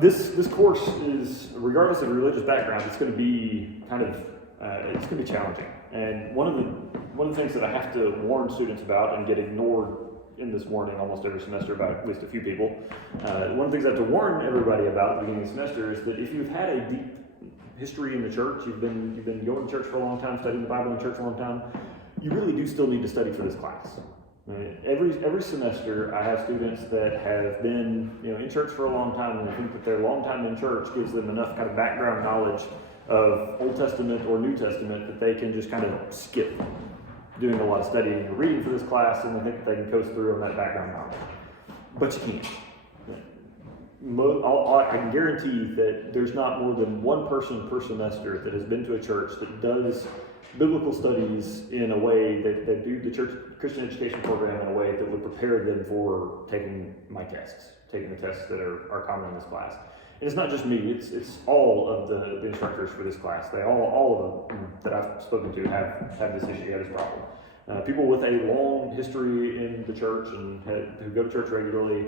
This course is, regardless of religious background, it's going to be it's going to be challenging. And one of the things that I have to warn students about and get ignored in this warning almost every semester by at least a few people. One of the things I have to warn everybody about at the beginning of the semester is that if you've had a deep history in the church, you've been going to church for a long time, studying the Bible in church for a long time, you really do still need to study for this class. Every semester, I have students that have been in church for a long time, and I think that their long time in church gives them enough kind of background knowledge of Old Testament or New Testament that they can just kind of skip doing a lot of studying or reading for this class, and I think that they can coast through on that background knowledge. But you can't. I can guarantee that there's not more than one person per semester that has been to a church that does biblical studies in a way that do the church Christian education program in a way that would prepare them for taking my tests, taking the tests that are common in this class. And it's not just me, it's all of the instructors for this class. They all of them that I've spoken to have this issue, have this problem. People with a long history in the church and who go to church regularly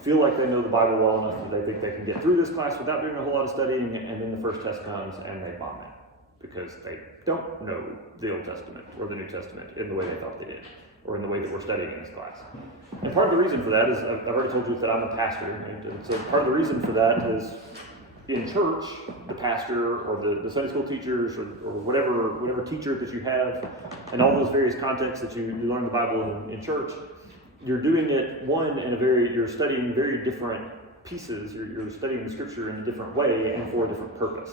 feel like they know the Bible well enough that they think they can get through this class without doing a whole lot of studying, and then the first test comes and they bomb it because they don't know the Old Testament or the New Testament in the way they thought they did, or in the way that we're studying in this class. And part of the reason for that is, I've already told you that I'm a pastor, and so part of the reason for that is in church, the pastor or the Sunday school teachers or whatever teacher that you have, and all those various contexts that you learn the Bible in church, you're doing it, you're studying very different pieces, you're studying the scripture in a different way and for a different purpose.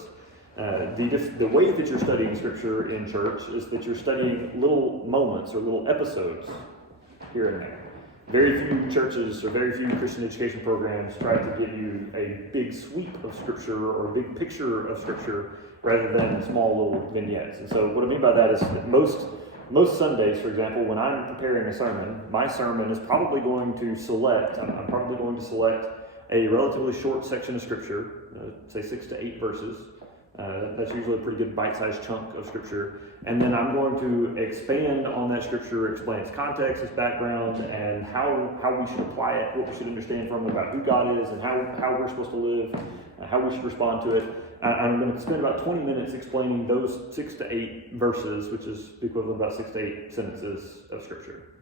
The way that you're studying scripture in church is that you're studying little moments or little episodes here and there. Very few churches or very few Christian education programs try to give you a big sweep of scripture or a big picture of scripture rather than small little vignettes. And so what I mean by that is that most Sundays, for example, when I'm preparing a sermon, my sermon is probably going to select a relatively short section of scripture, say 6 to 8 verses. That's usually a pretty good bite-sized chunk of scripture. And then I'm going to expand on that scripture, explain its context, its background, and how we should apply it, what we should understand from it about who God is and how we're supposed to live, how we should respond to it. I'm going to spend about 20 minutes explaining those 6 to 8 verses, which is the equivalent of about 6 to 8 sentences of scripture.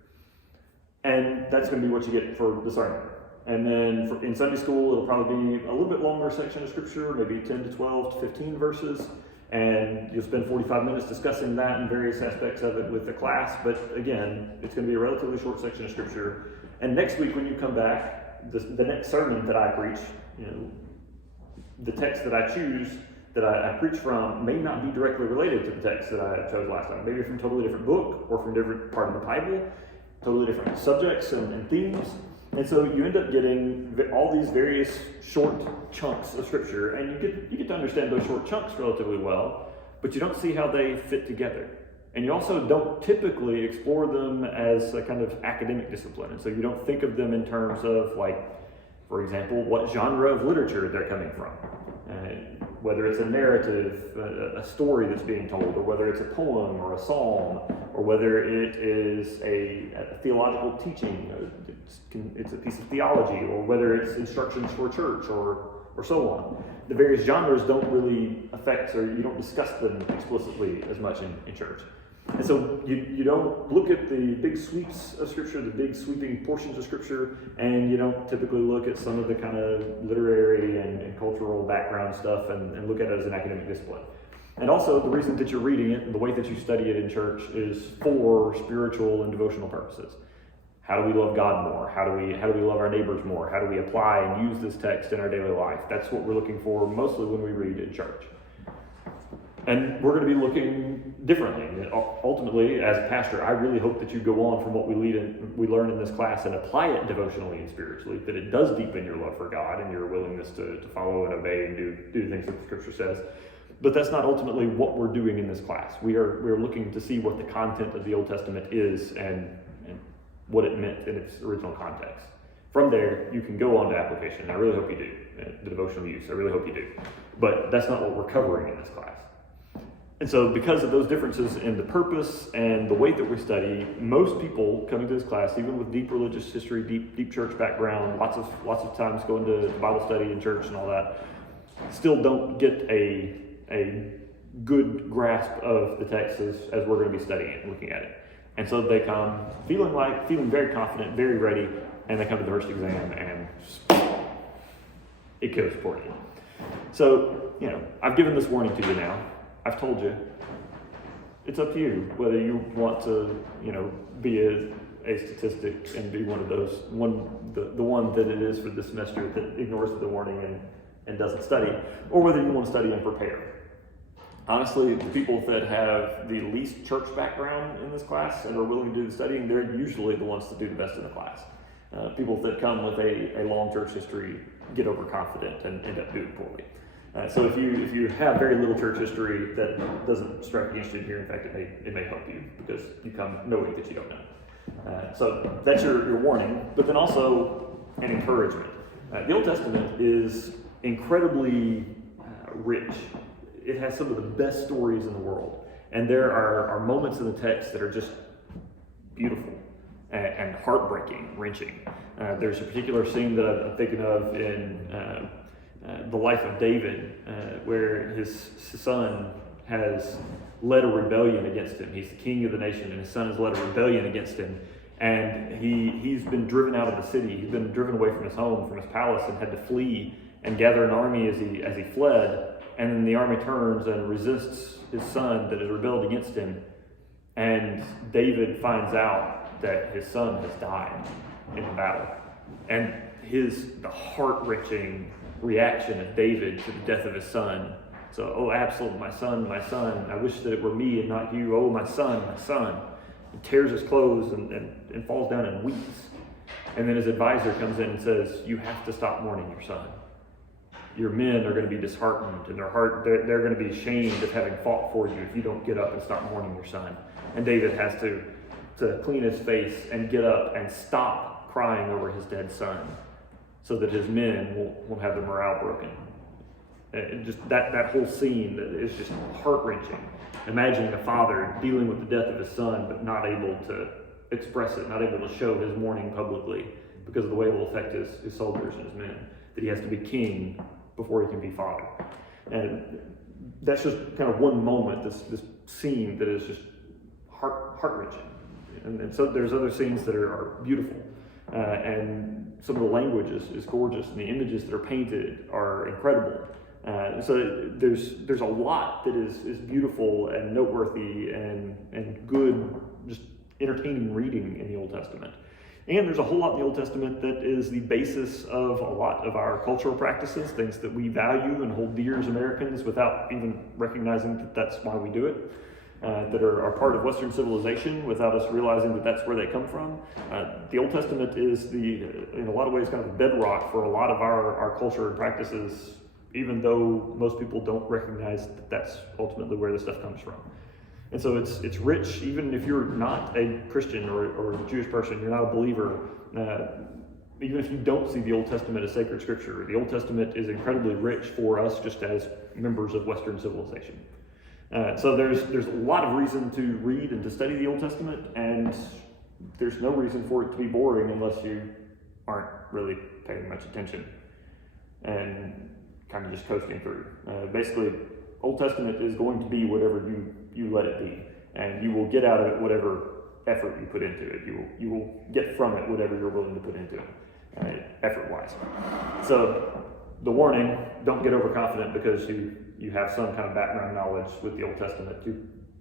And that's going to be what you get for the sermon. And then in Sunday school, it'll probably be a little bit longer section of scripture, maybe 10 to 12 to 15 verses. And you'll spend 45 minutes discussing that and various aspects of it with the class. But again, it's going to be a relatively short section of scripture. And next week when you come back, the next sermon that I preach, the text that I choose, that I preach from, may not be directly related to the text that I chose last time. Maybe from a totally different book or from a different part of the Bible, totally different subjects and themes. And so you end up getting all these various short chunks of scripture, and you get to understand those short chunks relatively well, but you don't see how they fit together. And you also don't typically explore them as a kind of academic discipline. And so you don't think of them in terms of, like, for example, what genre of literature they're coming from. Whether it's a narrative, a story that's being told, or whether it's a poem or a psalm, or whether it is a theological teaching, it's a piece of theology, or whether it's instructions for church, or so on. The various genres don't really affect, or you don't discuss them explicitly as much in church. And so you don't look at the big sweeps of scripture, the big sweeping portions of scripture, and you don't typically look at some of the kind of literary and cultural background stuff and look at it as an academic discipline. And also the reason that you're reading it and the way that you study it in church is for spiritual and devotional purposes. How do we love God more? How do we love our neighbors more? How do we apply and use this text in our daily life? That's what we're looking for mostly when we read in church. And we're going to be looking differently. Ultimately, as a pastor, I really hope that you go on from what we learn in this class and apply it devotionally and spiritually, that it does deepen your love for God and your willingness to follow and obey and do things that the Scripture says. But that's not ultimately what we're doing in this class. We are looking to see what the content of the Old Testament is and what it meant in its original context. From there, you can go on to application. I really hope you do. The devotional use, I really hope you do. But that's not what we're covering in this class. And so because of those differences in the purpose and the way that we study, most people coming to this class, even with deep religious history, deep church background, lots of times going to Bible study in church and all that, still don't get a good grasp of the text as we're going to be studying it and looking at it. And so they come feeling very confident, very ready, and they come to the first exam and it goes poorly. So, I've given this warning to you now. I've told you. It's up to you whether you want to, be a statistic and be one of those, the one that it is for this semester that ignores the warning and doesn't study, or whether you want to study and prepare. Honestly, the people that have the least church background in this class and are willing to do the studying, they're usually the ones that do the best in the class. People that come with a long church history get overconfident and end up doing poorly. So if you have very little church history, that doesn't strike me interested here. In fact, it may help you because you come knowing that you don't know. So that's your warning, but then also an encouragement. The Old Testament is incredibly rich. It has some of the best stories in the world, and there are moments in the text that are just beautiful and heartbreaking, wrenching. There's a particular scene that I'm thinking of in the life of David, where his son has led a rebellion against him. He's the king of the nation, and his son has led a rebellion against him. And he's been driven out of the city. He's been driven away from his home, from his palace, and had to flee and gather an army as he fled. And then the army turns and resists his son that has rebelled against him. And David finds out that his son has died in the battle. And the heart-wrenching reaction of David to the death of his son. So, oh, Absalom, my son, I wish that it were me and not you. Oh, my son, my son. He tears his clothes and falls down and weeps. And then his advisor comes in and says, you have to stop mourning your son. Your men are going to be disheartened, and they're going to be ashamed of having fought for you if you don't get up and stop mourning your son. And David has to clean his face and get up and stop crying over his dead son so that his men won't have their morale broken. And just that whole scene is just heart-wrenching. Imagining a father dealing with the death of his son but not able to express it, not able to show his mourning publicly because of the way it will affect his soldiers and his men, that he has to be king before he can be father. And that's just kind of one moment, this scene that is just heart-wrenching. And so there's other scenes that are beautiful. And some of the language is gorgeous, and the images that are painted are incredible. So there's a lot that is beautiful and noteworthy and good, just entertaining reading in the Old Testament. And there's a whole lot in the Old Testament that is the basis of a lot of our cultural practices, things that we value and hold dear as Americans without even recognizing that that's why we do it, that are part of Western civilization without us realizing that that's where they come from. The Old Testament is in a lot of ways, kind of a bedrock for a lot of our culture and practices, even though most people don't recognize that that's ultimately where this stuff comes from. And so it's rich, even if you're not a Christian or a Jewish person, you're not a believer, even if you don't see the Old Testament as sacred scripture, the Old Testament is incredibly rich for us just as members of Western civilization. So there's a lot of reason to read and to study the Old Testament, and there's no reason for it to be boring unless you aren't really paying much attention and kind of just coasting through. Basically, Old Testament is going to be whatever you let it be, and you will get out of it whatever effort you put into it. You will get from it whatever you're willing to put into it, effort-wise. So the warning: don't get overconfident because you have some kind of background knowledge with the Old Testament.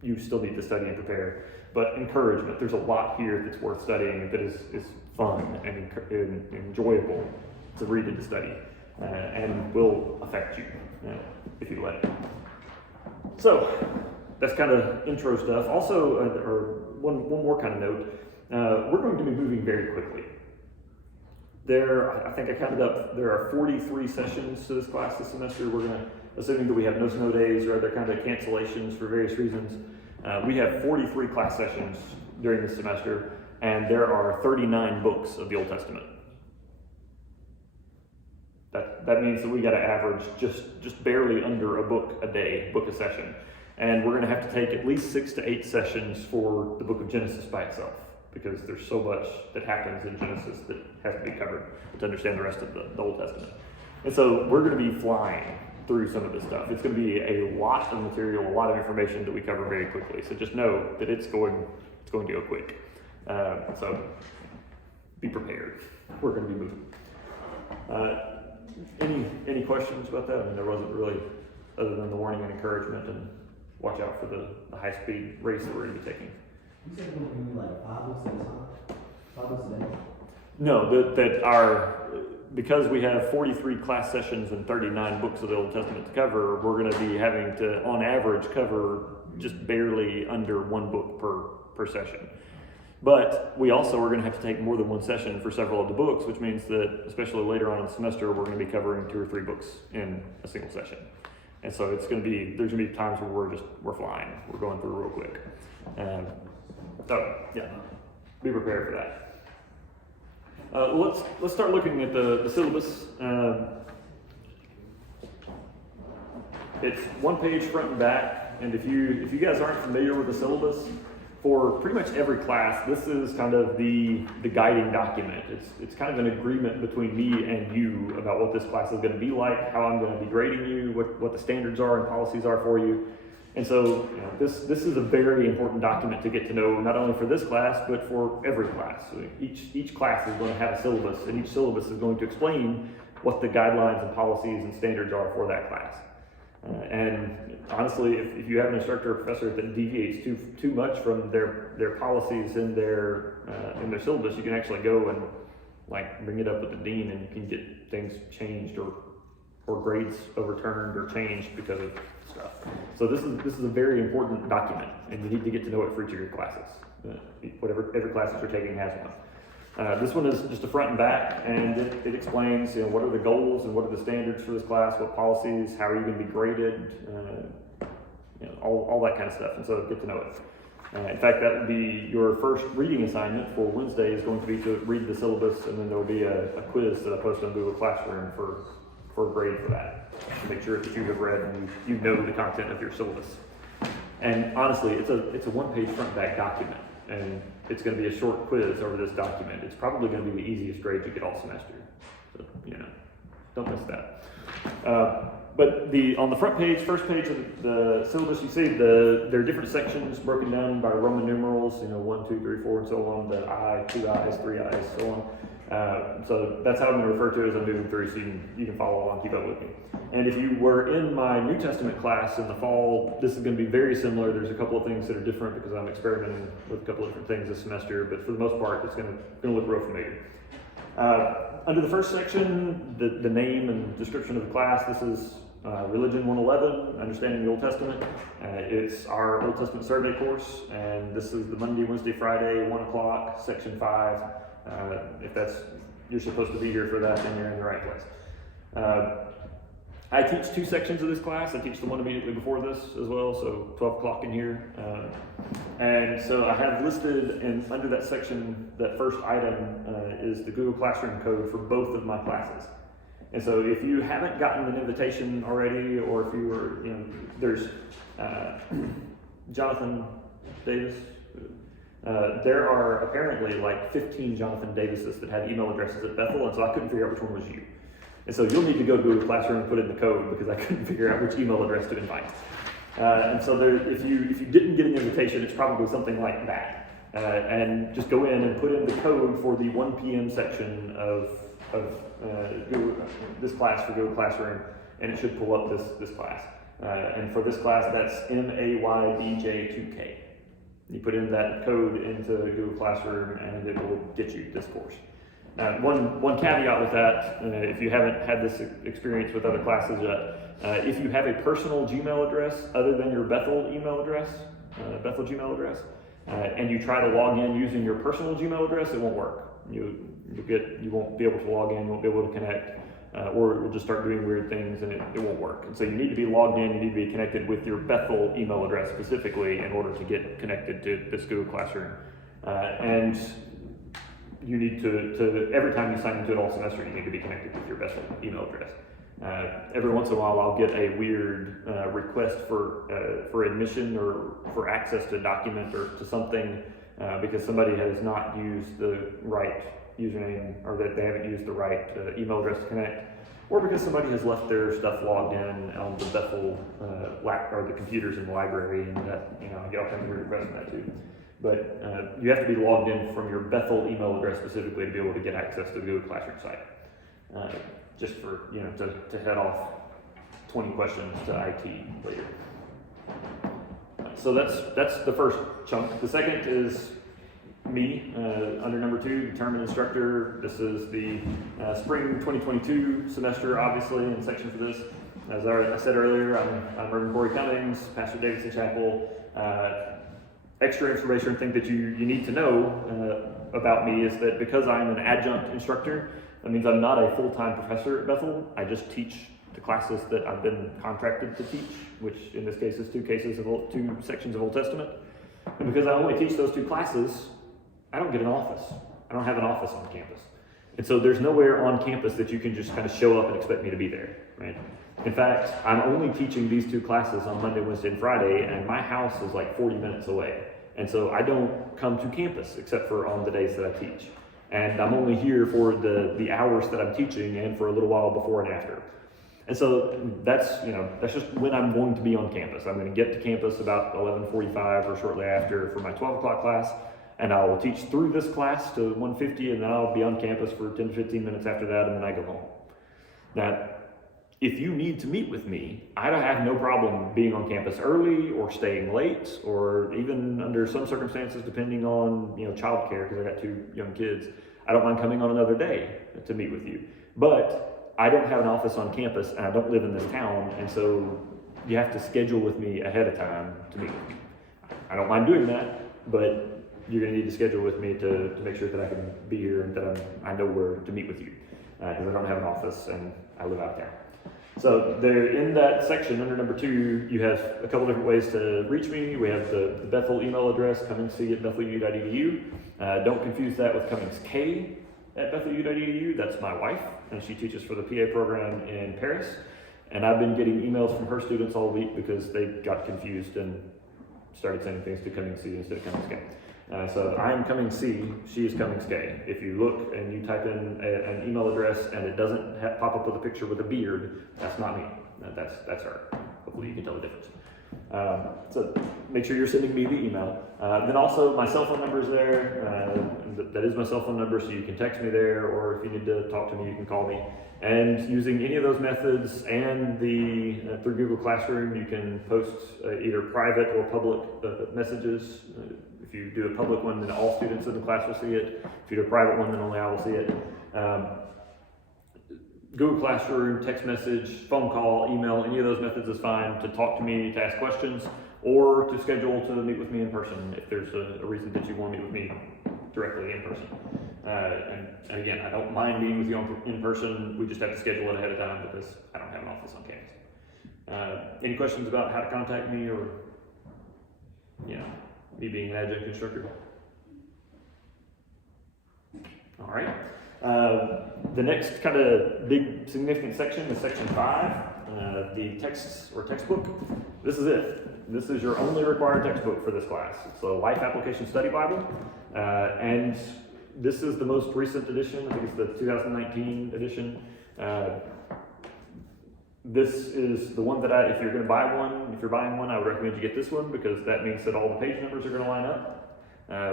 You still need to study and prepare. But encouragement: there's a lot here that's worth studying, that is fun and enjoyable to read and to study, and will affect you if you let it. So that's kind of intro stuff. Also, or one more kind of note, we're going to be moving very quickly. I think I counted up, there are 43 sessions to this class this semester. We're going to, assuming that we have no snow days or other kind of cancellations for various reasons, we have 43 class sessions during this semester, and there are 39 books of the Old Testament. That means that we got to average just barely under a book a day, book a session. And we're going to have to take at least 6 to 8 sessions for the book of Genesis by itself, because there's so much that happens in Genesis that has to be covered to understand the rest of the Old Testament. And so we're going to be flying through some of this stuff. It's going to be a lot of material, a lot of information that we cover very quickly. So just know that it's going to go quick. So be prepared. We're going to be moving. Any questions about that? I mean, there wasn't really, other than the warning and encouragement, and watch out for the high-speed race that we're going to be taking. You said we're going to do like 5 books at a time? 5 books a day? No, that our, because we have 43 class sessions and 39 books of the Old Testament to cover, we're going to be having to, on average, cover just barely under 1 book per session. But we also are going to have to take more than 1 session for several of the books, which means that, especially later on in the semester, we're going to be covering 2 or 3 books in a single session. And so there's going to be times where we're flying. We're going through real quick. So yeah, be prepared for that. Let's start looking at the syllabus. It's 1 page front and back, and if you guys aren't familiar with the syllabus, for pretty much every class, this is kind of the guiding document. It's kind of an agreement between me and you about what this class is going to be like, how I'm going to be grading you, what the standards are and policies are for you. And so this is a very important document to get to know, not only for this class, but for every class. So each class is going to have a syllabus, and each syllabus is going to explain what the guidelines and policies and standards are for that class. And honestly, if you have an instructor or professor that deviates too much from their policies in their syllabus, you can actually go and bring it up with the dean, and you can get things changed or grades overturned or changed because of stuff. So this is a very important document, and you need to get to know it for each of your classes. Every class that you're taking has one. This one is just a front and back, and it explains what are the goals and what are the standards for this class, what policies, how are you going to be graded, all that kind of stuff, and so get to know it. In fact, that would be your first reading assignment for Wednesday, is going to be to read the syllabus, and then there will be a quiz that I post on Google Classroom for a grade for that, to make sure that you have read and you know the content of your syllabus. And honestly, it's a 1 page front and back document, and it's going to be a short quiz over this document. It's probably going to be the easiest grade you get all semester. So, don't miss that. But on the front page, first page of the syllabus, you see there are different sections broken down by Roman numerals, 1, 2, 3, 4, and so on, the I, 2 I's, 3 I's, so on. So that's how I'm going to refer to it as I'm moving through, so you can follow along, keep up with me. And if you were in my New Testament class in the fall, this is going to be very similar. There's a couple of things that are different because I'm experimenting with a couple of different things this semester, but for the most part, it's going to look real familiar. Under the first section, the name and description of the class, this is Religion 111, Understanding the Old Testament. It's our Old Testament survey course, and this is the Monday, Wednesday, Friday, 1 o'clock, section 5. If you're supposed to be here for that, then you're in the right place. I teach 2 sections of this class. I teach the one immediately before this as well, so 12 o'clock in here. And so I have listed under that section, that first item is the Google Classroom code for both of my classes. And so if you haven't gotten an invitation already, or if you were, there's Jonathan Davis. There are apparently 15 Jonathan Davises that have email addresses at Bethel, and so I couldn't figure out which one was you. And so you'll need to go to Google Classroom and put in the code, because I couldn't figure out which email address to invite. And so if you didn't get an invitation, it's probably something like that. And just go in and put in the code for the 1 p.m. section of this class for Google Classroom, and it should pull up this class. And for this class, that's MAYBJ2K. You put in that code into Google Classroom, and it will get you this course. One caveat with that, if you haven't had this experience with other classes yet, if you have a personal Gmail address other than your Bethel email address, Bethel Gmail address, and you try to log in using your personal Gmail address, it won't work. You won't be able to log in, you won't be able to connect, or it will just start doing weird things, and it won't work. And so you need to be logged in, you need to be connected with your Bethel email address specifically in order to get connected to this Google Classroom. And you need to every time you sign into it all semester, you need to be connected with your Bethel email address. Every once in a while, I'll get a weird request for admission or for access to a document or to something because somebody has not used the right username or that they haven't used the right email address to connect, or because somebody has left their stuff logged in on the Bethel or the computers in the library, and that I get all kinds of weird requests from that too. But you have to be logged in from your Bethel email address specifically to be able to get access to the Google Classroom site. Just for to head off 20 questions to IT later. So that's the first chunk. The second is me, under number 2, determined instructor. This is the spring 2022 semester, obviously, and section for this. As I said earlier, I'm Reverend Corey Cummings, pastor of Davidson Chapel. Extra information, thing that you need to know about me is that because I'm an adjunct instructor, that means I'm not a full-time professor at Bethel. I just teach the classes that I've been contracted to teach, which in this case is two sections of Old Testament. And because I only teach those 2 classes, I don't get an office. I don't have an office on campus. And so there's nowhere on campus that you can just kind of show up and expect me to be there, right? In fact, I'm only teaching these 2 classes on Monday, Wednesday, and Friday, and my house is like 40 minutes away. And so I don't come to campus except for on the days that I teach. And I'm only here for the hours that I'm teaching and for a little while before and after. And so that's just when I'm going to be on campus. I'm going to get to campus about 11:45 or shortly after for my 12 o'clock class, and I will teach through this class to 1:50, and then I'll be on campus for 10 to 15 minutes after that, and then I go home. Now, if you need to meet with me, I don't have no problem being on campus early or staying late, or even under some circumstances, depending on childcare, because I got 2 young kids. I don't mind coming on another day to meet with you. But I don't have an office on campus, and I don't live in this town, and so you have to schedule with me ahead of time to meet with me. I don't mind doing that, but you're going to need to schedule with me to make sure that I can be here and that I know where to meet with you, because I don't have an office and I live out of town. So there, in that section under number 2, you have a couple different ways to reach me. We have the Bethel email address, cummingc@bethelu.edu. Don't confuse that with cummingsk@bethelu.edu. That's my wife, and she teaches for the PA program in Paris. And I've been getting emails from her students all week because they got confused and started sending things to cummingc instead of cummingsk. So I am cummingc, she is cummingsk. If you look and you type in an email address and it doesn't pop up with a picture with a beard, that's not me. That's her. Hopefully you can tell the difference. So make sure you're sending me the email. Then also my cell phone number is there. That is my cell phone number, so you can text me there, or if you need to talk to me, you can call me. And using any of those methods and through Google Classroom, you can post either private or public messages. If you do a public one, then all students in the class will see it. If you do a private one, then only I will see it. Google Classroom, text message, phone call, email, any of those methods is fine to talk to me, to ask questions, or to schedule to meet with me in person if there's a reason that you want to meet with me directly in person. And again, I don't mind meeting with you in person. We just have to schedule it ahead of time because I don't have an office on campus. Any questions about how to contact me or, me being an adjunct instructor? All right. The next kind of big significant section is section 5, the texts or textbook. This is it. This is your only required textbook for this class. It's a Life Application Study Bible, and this is the most recent edition. I think it's the 2019 edition. This is the one that if you're buying one, I would recommend you get this one, because that means that all the page numbers are going to line up.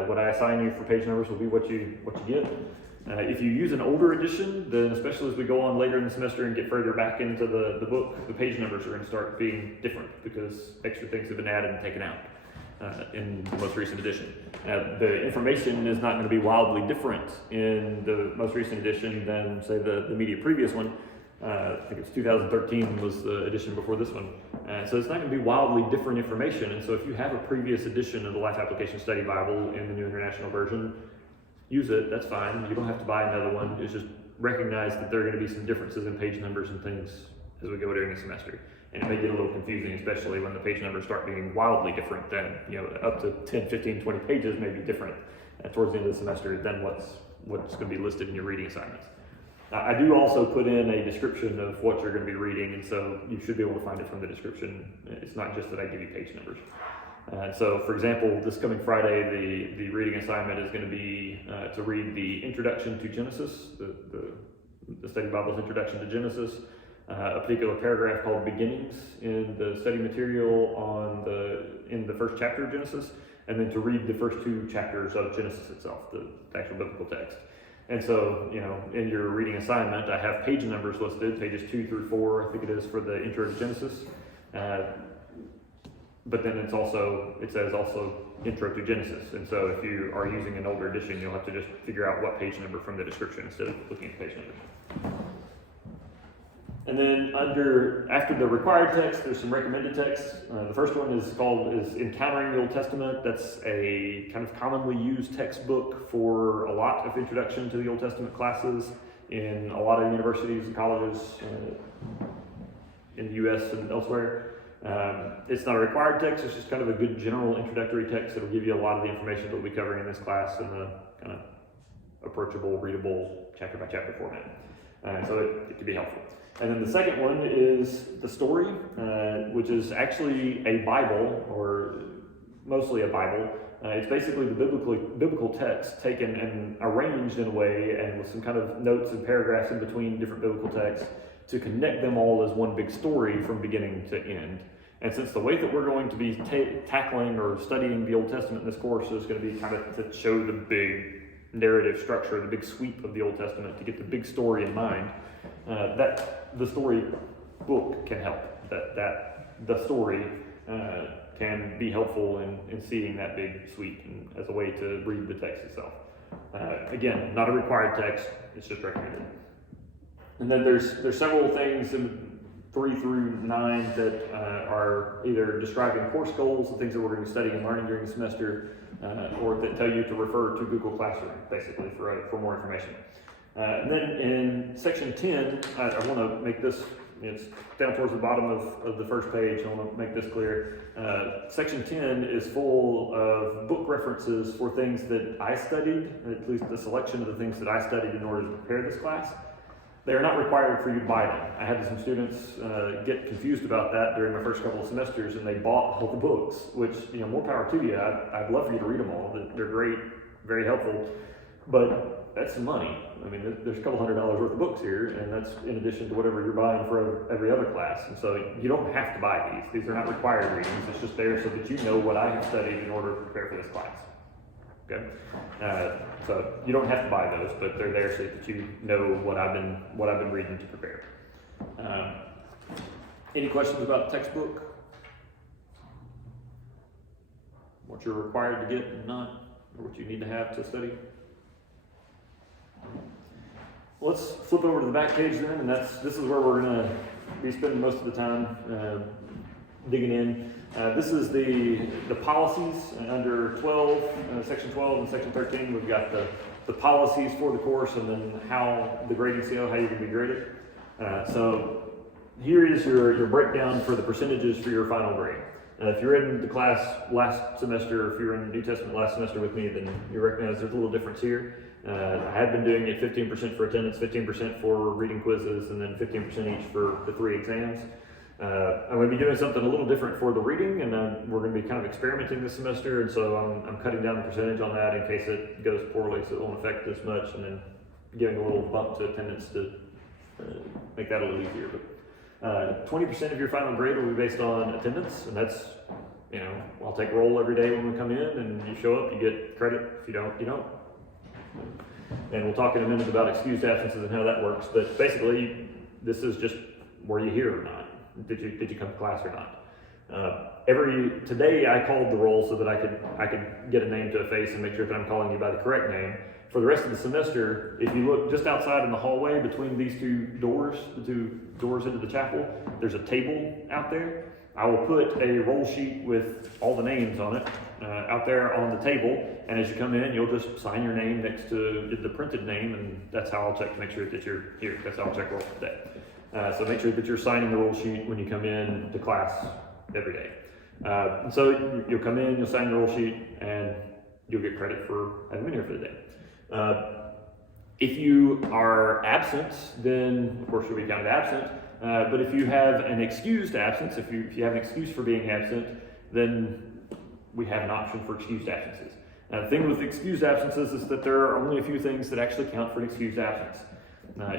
What I assign you for page numbers will be what you get. If you use an older edition, then especially as we go on later in the semester and get further back into the book, the page numbers are going to start being different because extra things have been added and taken out in the most recent edition. The information is not going to be wildly different in the most recent edition than, say, the immediate previous one. I think it's 2013 was the edition before this one. So it's not going to be wildly different information. And so if you have a previous edition of the Life Application Study Bible in the New International Version, use it, that's fine. You don't have to buy another one. It's just recognize that there are going to be some differences in page numbers and things as we go during the semester. And it may get a little confusing, especially when the page numbers start being wildly different than, up to 10, 15, 20 pages may be different towards the end of the semester than what's going to be listed in your reading assignments. I do also put in a description of what you're going to be reading, and so you should be able to find it from the description. It's not just that I give you page numbers. So, for example, this coming Friday, the reading assignment is going to be to read the Introduction to Genesis, the Study Bible's Introduction to Genesis, a particular paragraph called Beginnings in the study material in the first chapter of Genesis, and then to read the first 2 chapters of Genesis itself, the actual biblical text. And so, in your reading assignment, I have page numbers listed, pages 2 through 4, I think it is, for the Intro to Genesis. But then it says also Intro to Genesis. And so if you are using an older edition, you'll have to just figure out what page number from the description instead of looking at page numbers. And then after the required text, there's some recommended texts. The first one is Encountering the Old Testament. That's a kind of commonly used textbook for a lot of introduction to the Old Testament classes in a lot of universities and colleges in the U.S. and elsewhere. It's not a required text, it's just kind of a good general introductory text that'll give you a lot of the information that we'll be covering in this class in a kind of approachable, readable, chapter by chapter format. So it can be helpful. And then the second one is the story, which is actually a Bible, or mostly a Bible. It's basically the biblical text taken and arranged in a way, and with some kind of notes and paragraphs in between different biblical texts to connect them all as one big story from beginning to end. And since the way that we're going to be tackling or studying the Old Testament in this course is going to be kind of to show the big narrative structure, the big sweep of the Old Testament, to get the big story in mind, that the story book can help. That the story can be helpful in seeing that big sweep and as a way to read the text itself. Again, not a required text, it's just recommended. And then there's several things in 3 through 9 that are either describing course goals, the things that we're going to be studying and learning during the semester, or that tell you to refer to Google Classroom, basically, for more information. And then in section 10, I want to make this, it's down towards the bottom of the first page, I want to make this clear. Section 10 is full of book references for things that I studied, at least the selection of the things that I studied in order to prepare this class. They are not required for you to buy them. I had some students get confused about that during my first couple of semesters, and they bought all the books, which, more power to you. I'd love for you to read them all. They're great, very helpful, but that's some money. I mean, there's a couple $100 worth of books here, and that's in addition to whatever you're buying for every other class. And so you don't have to buy these. These are not required readings. It's just there so that you know what I have studied in order to prepare for this class. Okay, so you don't have to buy those, but they're there so that you know what I've been reading to prepare. Any questions about the textbook? What you're required to get and not, or what you need to have to study? Let's flip over to the back page then, and this is where we're going to be spending most of the time digging in. This is the policies under 12, section 12 and section 13. We've got the policies for the course, and then how the grading scale, how you're going to be graded. So here is your breakdown for the percentages for your final grade. If you're in the class last semester, if you were in New Testament last semester with me, then you recognize there's a little difference here. I have been doing it 15% for attendance, 15% for reading quizzes, and then 15% each for the 3 exams. I'm going to be doing something a little different for the reading, and we're going to be kind of experimenting this semester, and so I'm cutting down the percentage on that in case it goes poorly, so it won't affect this much, and then giving a little bump to attendance to make that a little easier. But 20% of your final grade will be based on attendance, and that's, I'll take roll every day when we come in, and you show up, you get credit. If you don't, you don't. And we'll talk in a minute about excused absences and how that works, but basically, this is just were you here or not? Did you come to class or not? Today I called the roll so that I could get a name to a face and make sure that I'm calling you by the correct name. For the rest of the semester, if you look just outside in the hallway between these the 2 doors into the chapel, there's a table out there. I will put a roll sheet with all the names on it out there on the table, and as you come in, you'll just sign your name next to the printed name, and that's how I'll check to make sure that you're here. That's how I'll check roll today. So make sure that you're signing the roll sheet when you come in to class every day. So you'll come in, you'll sign the roll sheet, and you'll get credit for having been here for the day. 20% of your final grade will be based on attendance, and that's 20% of your final grade will be based on attendance, and then 20% each for the 3 exams. I'm going to be doing something a little different for the reading, and If you are absent, then of course you'll be counted absent. But if you have an excused absence, if you have an excuse for being absent, then we have an option for excused absences. Now, the thing with excused absences is that there are only a few things that actually count for an excused absence.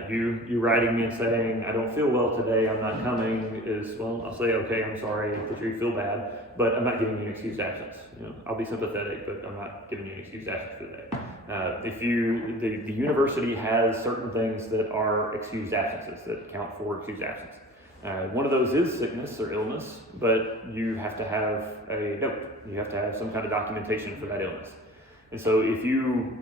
You writing me and saying, I don't feel well today, I'm not coming, is, well, I'll say, okay, I'm sorry that you feel bad, but I'm not giving you an excused absence. I'll be sympathetic, but I'm not giving you an excused absence for the day. The university has certain things that are excused absences, that count for excused absence. One of those is sickness or illness, but you have to have a note. You have to have some kind of documentation for that illness. And so if you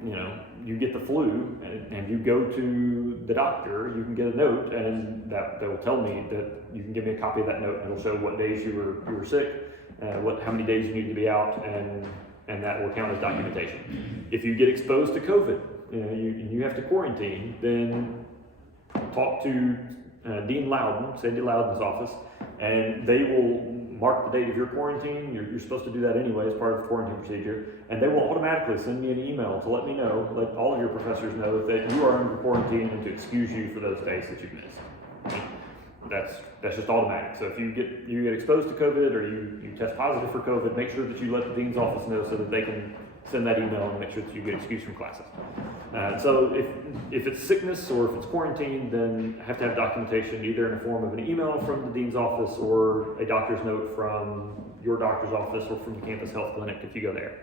get the flu and you go to the doctor, you can get a note, and that will tell me that you can give me a copy of that note, and it'll show what days you were sick, how many days you need to be out, and that will count as documentation. If you get exposed to COVID, you have to quarantine, then talk to Dean Loudon, Sandy Loudon's office, and they will mark the date of your quarantine. You're supposed to do that anyway as part of the quarantine procedure, and they will automatically send me an email to let me know, let all of your professors know that you are under quarantine and to excuse you for those days that you've missed. That's just automatic. So if you get exposed to COVID or you test positive for COVID, make sure that you let the dean's office know so that they can send that email and make sure that you get excused from classes. So if it's sickness or if it's quarantine, then have to have documentation either in the form of an email from the dean's office or a doctor's note from your doctor's office or from the campus health clinic if you go there.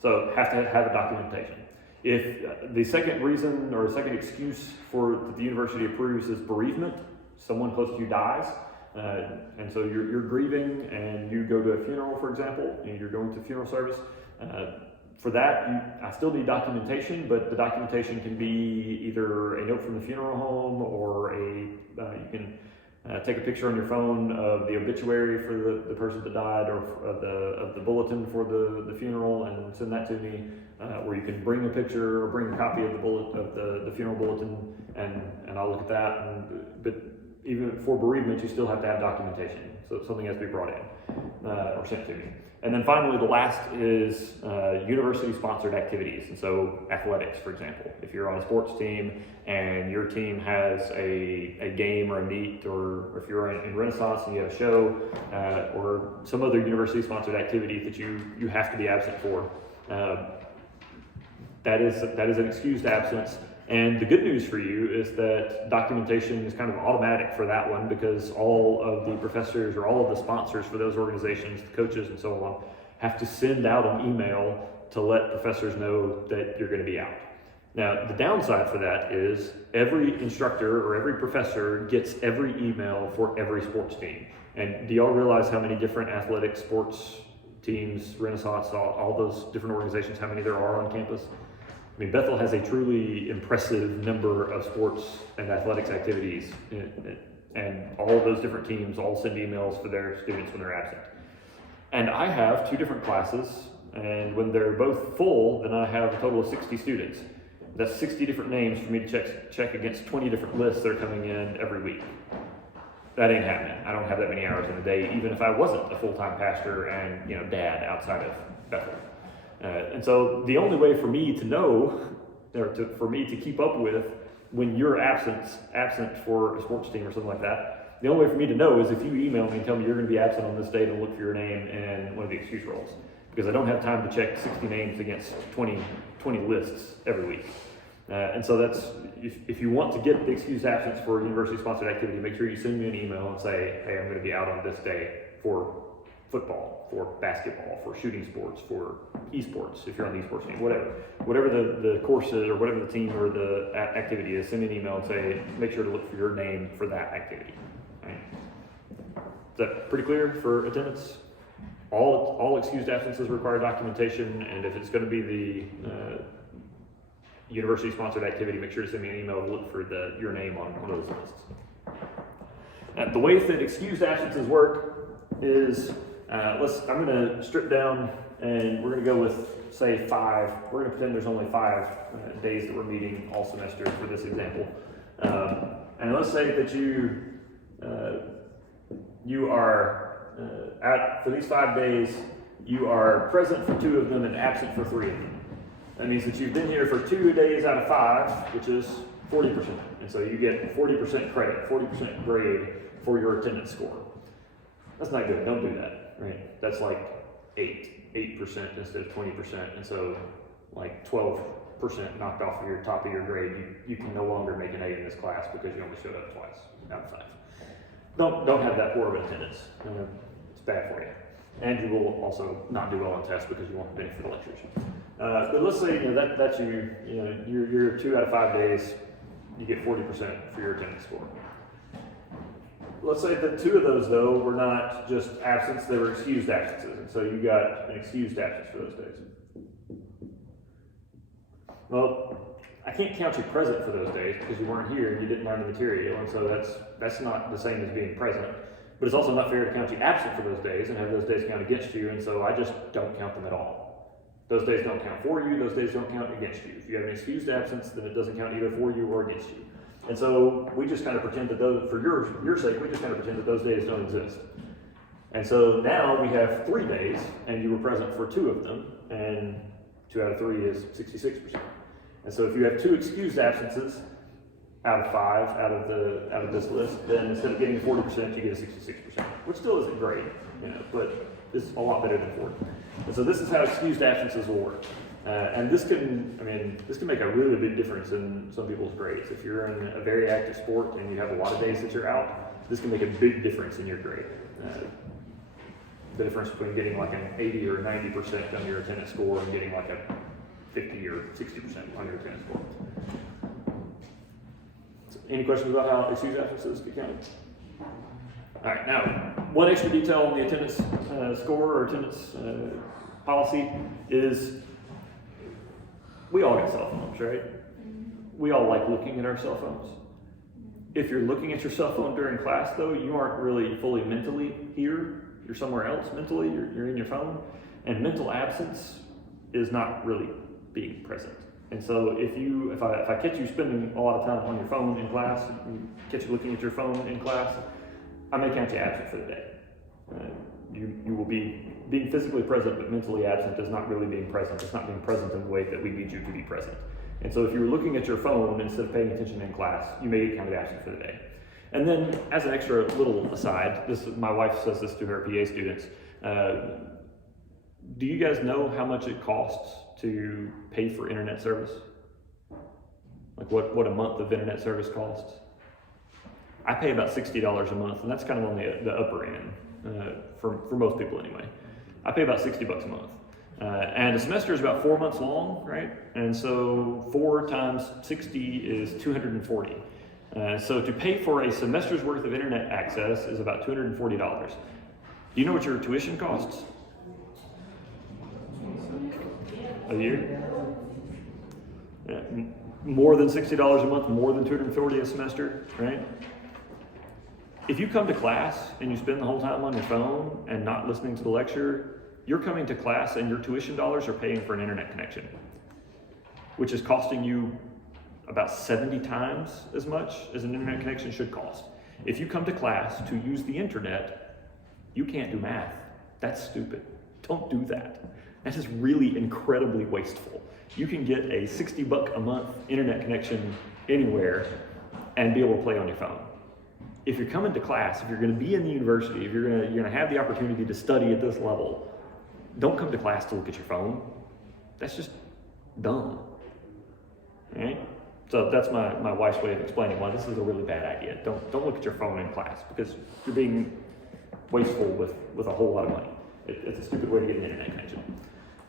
So have to have a documentation. If the second reason or second excuse that the university approves is bereavement, someone close to you dies, and so you're grieving and you go to a funeral, for example, and you're going to a funeral service. For that, I still need documentation, but the documentation can be either a note from the funeral home or you can take a picture on your phone of the obituary for the person that died or of the bulletin for the funeral and send that to me, or you can bring a picture or bring a copy of the funeral bulletin and I'll look at that. But even for bereavement, you still have to have documentation, so something has to be brought in or sent to me. And then finally, the last is university-sponsored activities. And so athletics, for example. If you're on a sports team and your team has a game or a meet, or if you're in Renaissance and you have a show or some other university-sponsored activity that you have to be absent for, that is an excused absence. And the good news for you is that documentation is kind of automatic for that one, because all of the professors or all of the sponsors for those organizations, the coaches and so on, have to send out an email to let professors know that you're going to be out. Now, the downside for that is every instructor or every professor gets every email for every sports team. And do y'all realize how many different athletic sports teams, Renaissance, all those different organizations, how many there are on campus? I mean, Bethel has a truly impressive number of sports and athletics activities, and all of those different teams all send emails for their students when they're absent. And I have 2 different classes, and when they're both full, then I have a total of 60 students. That's 60 different names for me to check against 20 different lists that are coming in every week. That ain't happening. I don't have that many hours in a day, even if I wasn't a full-time pastor and dad outside of Bethel. And so the only way for me to know, or for me to keep up with when you're absent for a sports team or something like that, the only way for me to know is if you email me and tell me you're going to be absent on this date and look for your name in one of the excuse rolls. Because I don't have time to check 60 names against 20 lists every week. And so that's, if you want to get the excused absence for a university-sponsored activity, make sure you send me an email and say, hey, I'm going to be out on this day for football, for basketball, for shooting sports, for esports, if you're on the esports team, whatever the course is or whatever the team or the activity is, send me an email and say, make sure to look for your name for that activity. Right? Is that pretty clear for attendance? All excused absences require documentation, and if it's going to be the university-sponsored activity, make sure to send me an email to look for your name on one of those lists. The way that excused absences work is, I'm going to strip down, and we're going to go with, say, 5. We're going to pretend there's only 5 days that we're meeting all semester for this example. And let's say that you are for these 5 days, you are present for 2 of them and absent for 3 of them. That means that you've been here for 2 days out of 5, which is 40%. And so you get 40% credit, 40% grade for your attendance score. That's not good. Don't do that, right? That's like 8% instead of 20%. And so like 12% knocked off of your top of your grade. You can no longer make an A in this class because you only showed up twice out of 5. Don't have that poor of an attendance. It's bad for you. And you will also not do well on tests because you won't pay for the lectures. But let's say that's you're 2 out of 5 days, you get 40% for your attendance score. Let's say that 2 of those though were not just absence, they were excused absences, and so you got an excused absence for those days. Well, I can't count you present for those days because you weren't here and you didn't learn the material, and so that's not the same as being present. But it's also not fair to count you absent for those days and have those days count against you, and so I just don't count them at all. Those days don't count for you, those days don't count against you. If you have an excused absence, then it doesn't count either for you or against you. And so we just kind of pretend that those, for your sake, we just kind of pretend that those days don't exist. And so now we have 3 days, and you were present for 2 of them, and 2 out of 3 is 66%. And so if you have 2 excused absences out of 5 out of this list, then instead of getting 40%, you get a 66%, which still isn't great, but it's a lot better than 40. And so this is how excused absences will work. And this can make a really big difference in some people's grades. If you're in a very active sport and you have a lot of days that you're out, this can make a big difference in your grade. The difference between getting like an 80 or 90% on your attendance score and getting like a 50 or 60% on your attendance score. So any questions about how excused absences get counted? All right, now, one extra detail on the attendance score or attendance policy is we all got cell phones, right? We all like looking at our cell phones. If you're looking at your cell phone during class, though, you aren't really fully mentally here. You're somewhere else mentally. You're in your phone. And mental absence is not really being present. And so if I catch you spending a lot of time on your phone in class, catch you looking at your phone in class, I may count you absent for the day. You will be being physically present, but mentally absent is not really being present. It's not being present in the way that we need you to be present. And so if you're looking at your phone instead of paying attention in class, you may get counted absent for the day. And then as an extra little aside, my wife says this to her PA students, do you guys know how much it costs to pay for internet service? Like what a month of internet service costs? I pay about $60 a month, and that's kind of on the upper end, for most people anyway. I pay about $60 a month. And a semester is about 4 months long, right? And so 4 times 60 is 240. So to pay for a semester's worth of internet access is about $240. Do you know what your tuition costs? A year? Yeah, more than $60 a month, more than $240 a semester, right? If you come to class and you spend the whole time on your phone and not listening to the lecture, you're coming to class and your tuition dollars are paying for an internet connection, which is costing you about 70 times as much as an internet connection should cost. If you come to class to use the internet, you can't do math. That's stupid. Don't do that. That is really incredibly wasteful. You can get a $60 a month internet connection anywhere and be able to play on your phone. If you're coming to class, if you're going to be in the university, if you're going to have the opportunity to study at this level, don't come to class to look at your phone. That's just dumb. Right? So that's my wife's way of explaining why this is a really bad idea. Don't look at your phone in class because you're being wasteful with a whole lot of money. It's a stupid way to get an internet connection.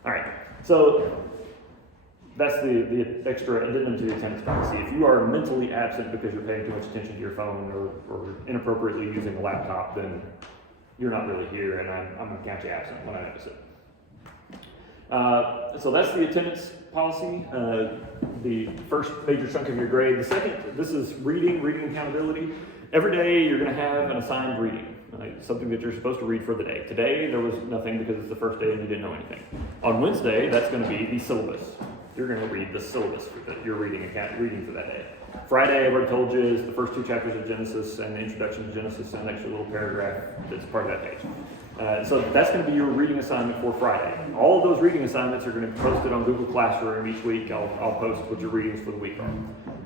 All right, so that's the extra addendum to the attendance policy. If you are mentally absent because you're paying too much attention to your phone or inappropriately using a laptop, then you're not really here, and I'm going to count you absent when I notice it. So that's the attendance policy, the first major chunk of your grade. The second, this is reading accountability. Every day you're going to have an assigned reading, something that you're supposed to read for the day. Today there was nothing because it's the first day and you didn't know anything. On Wednesday, that's going to be the syllabus. You're going to read the syllabus that you're reading for that day. Friday, I've already told you, is the first 2 chapters of Genesis and the introduction to Genesis and an extra little paragraph that's part of that page. So that's going to be your reading assignment for Friday. All of those reading assignments are going to be posted on Google Classroom each week. I'll post what your readings for the week are.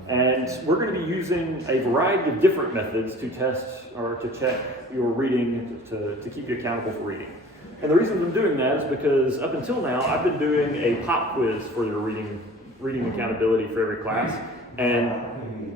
And we're going to be using a variety of different methods to test or to check your reading to keep you accountable for reading. And the reason I'm doing that is because up until now, I've been doing a pop quiz for your reading accountability for every class. And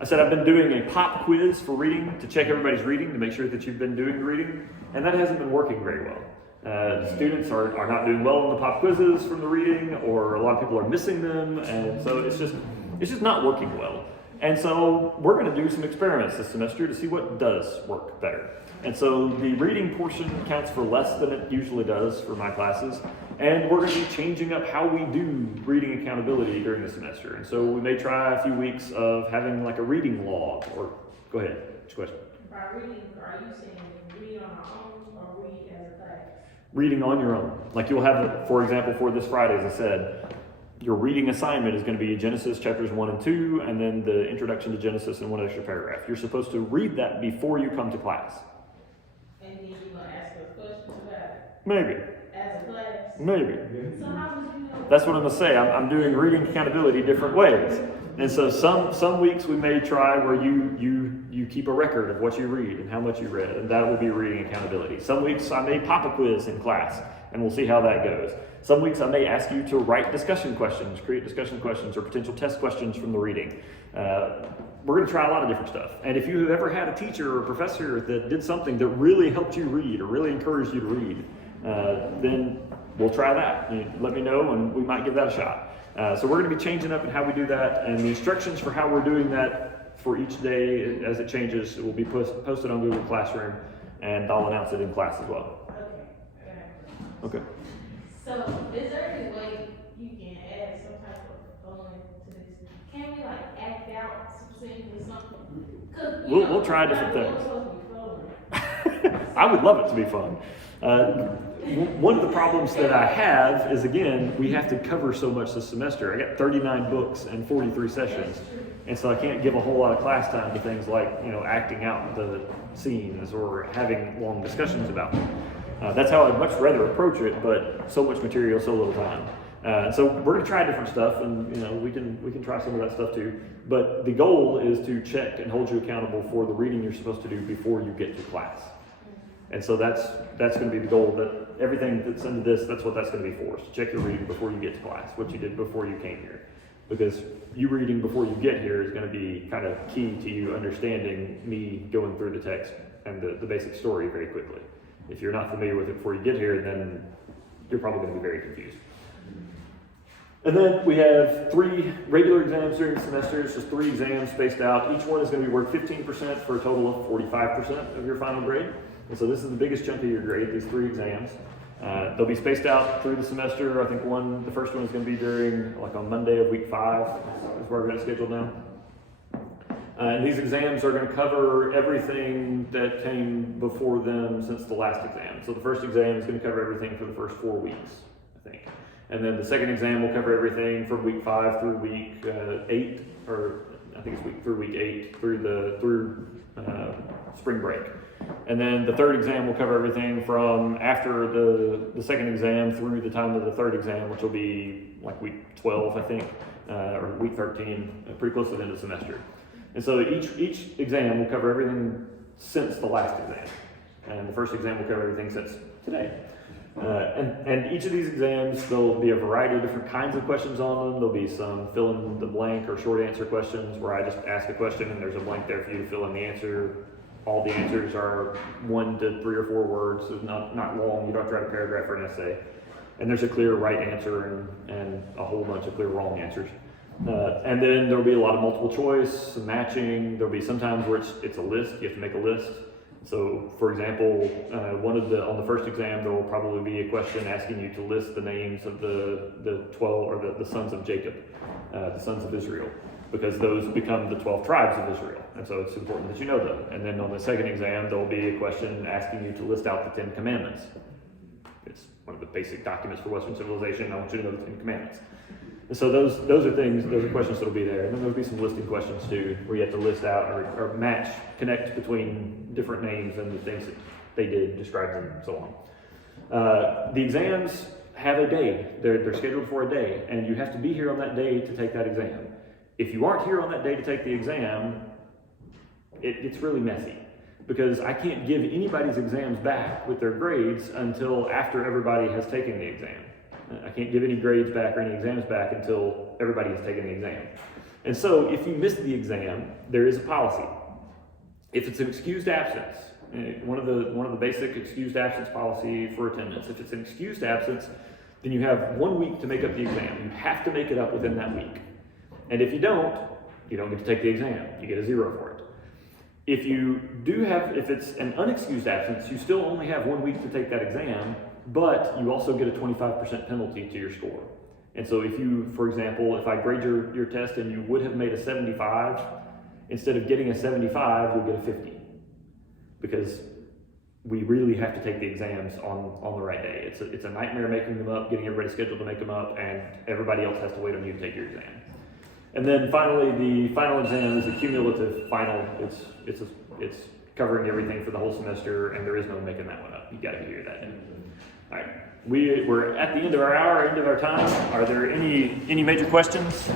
I said I've been doing a pop quiz for reading to check everybody's reading to make sure that you've been doing the reading, and that hasn't been working very well. Students are not doing well on the pop quizzes from the reading, or a lot of people are missing them, and so it's just not working well. And so we're going to do some experiments this semester to see what does work better. And so the reading portion counts for less than it usually does for my classes. And we're going to be changing up how we do reading accountability during the semester. And so we may try a few weeks of having like a reading log. Or go ahead, what's your question? By reading, are you saying read on our own or read as a class? Reading on your own. Like you'll have, for example, for this Friday, as I said, your reading assignment is going to be Genesis chapters 1 and 2, and then the introduction to Genesis and one extra paragraph. You're supposed to read that before you come to class. And then you're going to ask us questions about it? Maybe. As a class? Maybe. So how would you know? That's what I'm going to say. I'm doing reading accountability different ways. And so some weeks we may try where you keep a record of what you read and how much you read, and that will be reading accountability. Some weeks I may pop a quiz in class, and we'll see how that goes. Some weeks I may ask you to write discussion questions, create discussion questions, or potential test questions from the reading. We're going to try a lot of different stuff. And if you have ever had a teacher or a professor that did something that really helped you read or really encouraged you to read, then we'll try that. Let me know, and we might give that a shot. So we're going to be changing up in how we do that, and the instructions for how we're doing that for each day as it changes will be posted on Google Classroom, and I'll announce it in class as well. Okay. So, is there any way you can add some type of fun to this? Can we like act out specifically something? We'll try different things. I would love it to be fun. One of the problems that I have is, again, we have to cover so much this semester. I got 39 books and 43 sessions, and so I can't give a whole lot of class time to things like acting out the scenes or having long discussions about them. That's how I'd much rather approach it, but so much material, so little time. So we're going to try different stuff, and we can try some of that stuff too. But the goal is to check and hold you accountable for the reading you're supposed to do before you get to class. And so that's going to be the goal. That everything that's into this, that's what that's going to be for. So check your reading before you get to class, what you did before you came here, because you reading before you get here is going to be kind of key to you understanding me going through the text and the basic story very quickly. If you're not familiar with it before you get here, then you're probably going to be very confused. And then we have 3 regular exams during the semester. It's just 3 exams spaced out. Each one is going to be worth 15% for a total of 45% of your final grade. And so this is the biggest chunk of your grade, these 3 exams. They'll be spaced out through the semester. I think the first one is going to be during, like on Monday of week 5, is where we're going to schedule now. And these exams are going to cover everything that came before them since the last exam. So the first exam is going to cover everything for the first 4 weeks, I think. And then the second exam will cover everything from week 5 through week 8, or I think it's through week 8 through spring break. And then the third exam will cover everything from after the second exam through the time of the third exam, which will be like week 12, I think, or week 13, pretty close to the end of the semester. And so each exam will cover everything since the last exam. And the first exam will cover everything since today. And each of these exams, there'll be a variety of different kinds of questions on them. There'll be some fill in the blank or short answer questions where I just ask a question and there's a blank there for you to fill in the answer. All the answers are 1 to 3 or 4 words, so not long. You don't have to write a paragraph or an essay. And there's a clear right answer and a whole bunch of clear wrong answers. And then there'll be a lot of multiple choice, some matching. There'll be sometimes where it's a list. You have to make a list. So, for example, on the first exam, there will probably be a question asking you to list the names of the 12 or the sons of Jacob, the sons of Israel, because those become the 12 tribes of Israel. And so it's important that you know them. And then on the second exam, there will be a question asking you to list out the 10 commandments. It's one of the basic documents for Western civilization. I want you to know the 10 commandments. And so those are questions that'll be there. And then there'll be some listing questions too, where you have to list out or match, connect between different names and the things that they did, describe them, and so on. The exams have a day. They're scheduled for a day, and you have to be here on that day to take that exam. If you aren't here on that day to take the exam, it's really messy, because I can't give anybody's exams back with their grades until after everybody has taken the exam. I can't give any grades back or any exams back until everybody has taken the exam. And so if you miss the exam, there is a policy. If it's an excused absence, one of the basic excused absence policy for attendance, if it's an excused absence, then you have 1 week to make up the exam. You have to make it up within that week. And if you don't get to take the exam. You get a 0 for it. If it's an unexcused absence, you still only have 1 week to take that exam, but you also get a 25% penalty to your score. And so if you, for example, if I grade your test and you would have made a 75, instead of getting a 75, you'll get a 50. Because we really have to take the exams on the right day. It's a nightmare making them up, getting everybody scheduled to make them up, and everybody else has to wait on you to take your exam. And then finally, the final exam is a cumulative final. It's covering everything for the whole semester, and there is no making that one up. You got to be here that day. All right, we're at the end of our hour, end of our time. Are there any major questions?